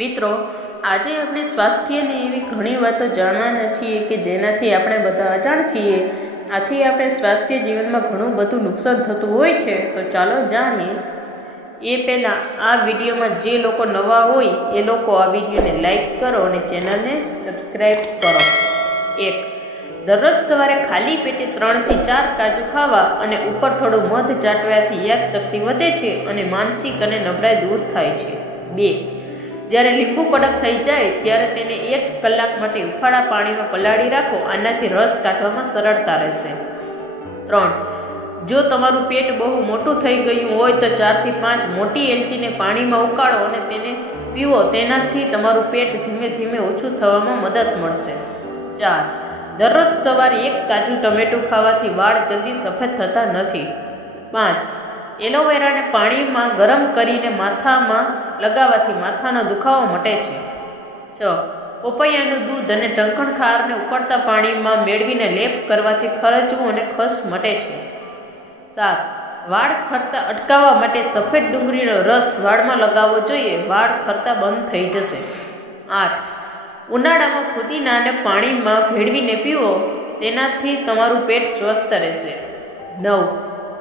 મિત્રો, આજે આપણે સ્વાસ્થ્યની એવી ઘણી વાતો જાણવાના છીએ કે જેનાથી આપણે બધા અજાણ છીએ. આથી આપણે સ્વાસ્થ્ય જીવનમાં ઘણું બધું નુકસાન થતું હોય છે. તો ચાલો જાણીએ. એ પહેલાં આ વિડીયોમાં જે લોકો નવા હોય એ લોકો આ વિડીયોને લાઈક કરો અને ચેનલને સબસ્ક્રાઈબ કરો. 1. દરરોજ સવારે ખાલી પેટે 3 થી 4 કાજુ ખાવા અને ઉપર થોડું મધ ચાટવાથી યાદશક્તિ વધે છે અને માનસિક અને નબળાઈ દૂર થાય છે. 2. જ્યારે લીંબુ કડક થઈ જાય ત્યારે તેને 1 કલાક માટે ઉફાળા પાણીમાં પલાળી રાખો. આનાથી રસ કાઢવામાં સરળતા રહેશે. 3. જો તમારું પેટ બહુ મોટું થઈ ગયું હોય તો 4 થી 5 મોટી એલચીને પાણીમાં ઉકાળો અને તેને પીવો. તેનાથી તમારું પેટ ધીમે ધીમે ઓછું થવામાં મદદ મળશે. 4. દરરોજ સવારે 1 કાચું ટમેટું ખાવાથી વાળ જલ્દી સફેદ થતા નથી. 5. એલોવેરાને પાણીમાં ગરમ કરીને માથામાં લગાવવાથી માથાનો દુખાવો મટે છે. 6. પપૈયાનું દૂધ અને ટંકણ ખારને ઉકળતા પાણીમાં મેળવીને લેપ કરવાથી ખરચવું અને ખસ મટે છે. 7. વાળ ખરતા અટકાવવા માટે સફેદ ડુંગળીનો રસ વાળમાં લગાવવો જોઈએ. વાળ ખરતા બંધ થઈ જશે. 8. ઉનાળામાં ફુદીનાને પાણીમાં ભેળવીને પીવો. તેનાથી તમારું પેટ સ્વસ્થ રહેશે. 9.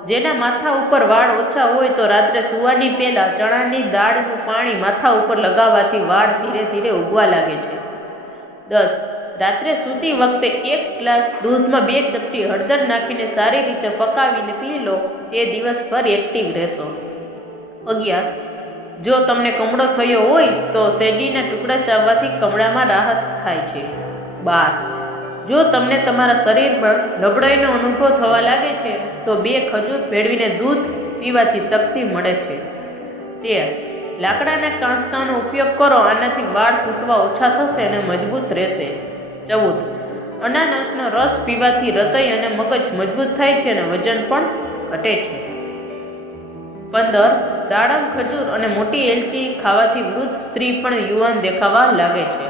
જેના માથા ઉપર વાળ ઓછા હોય તો રાત્રે સૂવાની પહેલાં ચણાની દાળનું પાણી માથા ઉપર લગાવવાથી વાળ ધીરે ધીરે ઉગવા લાગે છે. 10. રાત્રે સૂતી વખતે 1 ગ્લાસ દૂધમાં 2 ચપટી હળદર નાખીને સારી રીતે પકાવીને પી લો. તે દિવસભર એક્ટિવ રહેશો. 11. જો તમને કમળો થયો હોય તો શેરડીના ટુકડા ચાવવાથી કમળામાં રાહત થાય છે. 12. જો તમને તમારા શરીરમાં નબળાઈનો અનુભવ થવા લાગે છે તો 2 ખજૂર ભેળવીને દૂધ પીવાથી શક્તિ મળે છે. 13. લાકડાના કાંસકાનો ઉપયોગ કરો. આનાથી વાળ તૂટવા ઓછા થશે અને મજબૂત રહેશે. 14. અનાનસનો રસ પીવાથી હૃદય અને મગજ મજબૂત થાય છે અને વજન પણ ઘટે છે. 15. દાડમ, ખજૂર અને મોટી એલચી ખાવાથી વૃદ્ધ સ્ત્રી પણ યુવાન દેખાવા લાગે છે.